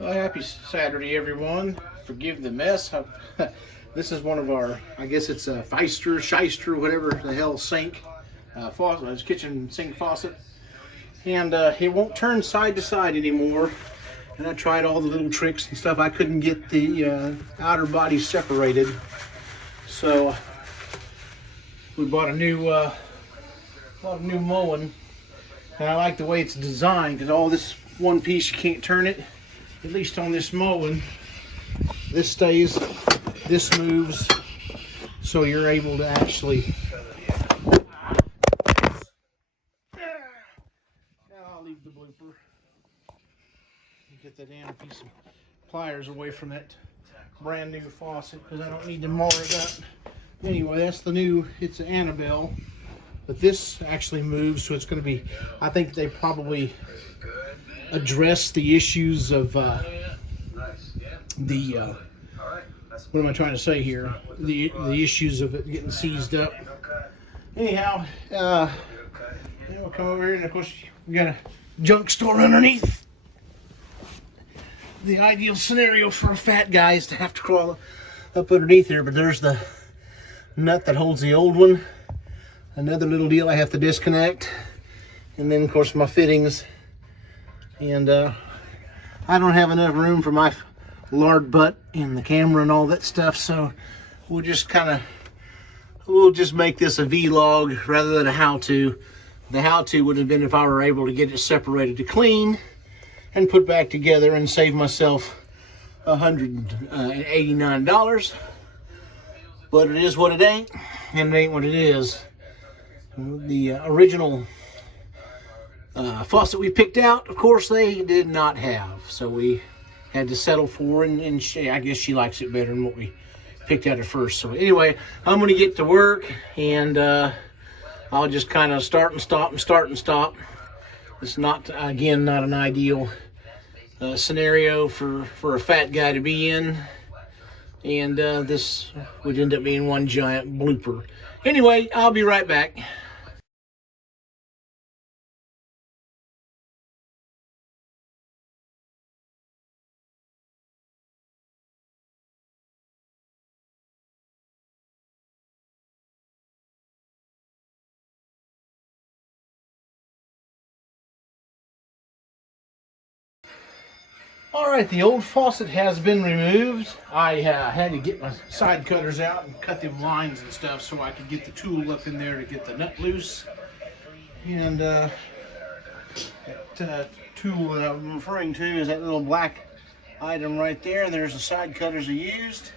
Well, happy Saturday, everyone. Forgive the mess. This is one of our, I guess it's a shyster, whatever the hell, sink. Faucet, it's kitchen sink faucet. And it won't turn side to side anymore. And I tried all the little tricks and stuff. I couldn't get the outer body separated. So we bought a new mowing. And I like the way it's designed, because all this one piece, you can't turn it. At least on this mowing, this stays, this moves, so you're able to actually. I'll leave the blooper. Get that damn piece of pliers away from that brand new faucet, because I don't need to mow it up. Anyway, that's the new. It's an Annabelle, but this actually moves, so it's going to be. I think they probably address the issues of what am I trying to say here? The issues of it getting seized up. Anyhow, we'll come over here, and of course we got a junk store underneath. The ideal scenario for a fat guy is to have to crawl up underneath here, but there's the nut that holds the old one. Another little deal I have to disconnect, and then of course my fittings. And I don't have enough room for my lard butt in the camera and all that stuff, so we'll just make this a vlog rather than a how-to. The how-to would have been if I were able to get it separated to clean and put back together and save myself $189. But it is what it ain't, and it ain't what it is. The original faucet we picked out, of course, they did not have, so we had to settle for, and I guess she likes it better than what we picked out at first. So anyway, I'm going to get to work, and I'll just kind of start and stop. It's not, again, not an ideal scenario for a fat guy to be in, and this would end up being one giant blooper. Anyway, I'll be right back. Alright, the old faucet has been removed. I had to get my side cutters out and cut them lines and stuff so I could get the tool up in there to get the nut loose. And that tool that I'm referring to is that little black item right there. There's the side cutters I used.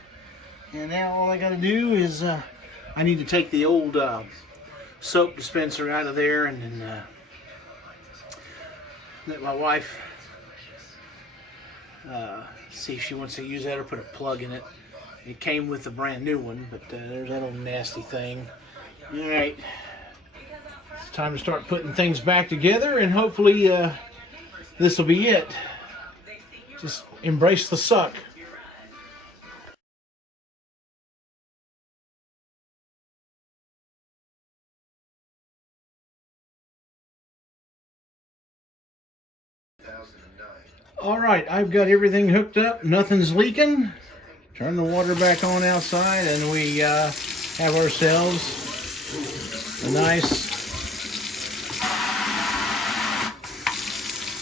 And now all I got to do is I need to take the old soap dispenser out of there, and then let my wife see if she wants to use that or put a plug in it. It came with a brand new one, but there's that old nasty thing. Alright, it's time to start putting things back together, and hopefully this will be it. Just embrace the suck. Alright, I've got everything hooked up, nothing's leaking. Turn the water back on outside, and we have ourselves a nice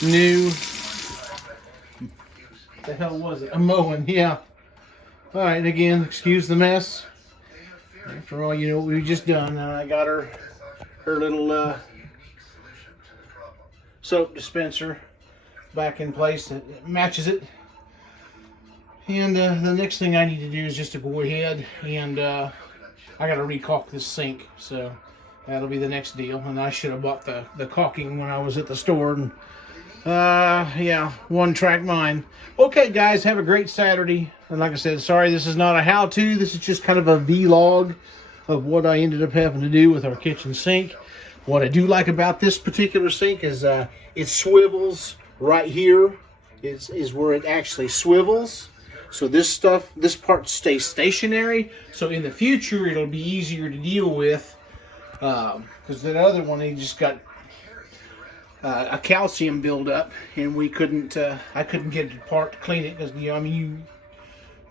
new, what the hell was it? A mowing, yeah. Alright, again, excuse the mess. After all, you know what we've just done. I got her little soap dispenser back in place that matches it, and the next thing I need to do is just to go ahead and I got to recaulk this sink, so that'll be the next deal. And I should have bought the caulking when I was at the store, and yeah, one track mind. Okay guys, have a great Saturday, and like I said, sorry this is not a how-to, this is just kind of a vlog of what I ended up having to do with our kitchen sink. What I do like about this particular sink is it swivels. Right here is where it actually swivels. So this part stays stationary. So in the future, it'll be easier to deal with. Because that other one, he just got a calcium buildup, and we couldn't. I couldn't get it apart to clean it because I mean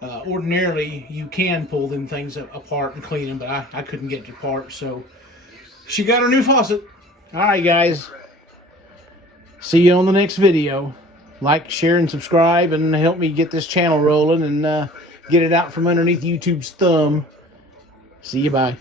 ordinarily you can pull them things apart and clean them, but I couldn't get it apart. So she got her new faucet. All right, guys. See you on the next video. Like, share, and subscribe, and help me get this channel rolling and get it out from underneath YouTube's thumb. See you, bye.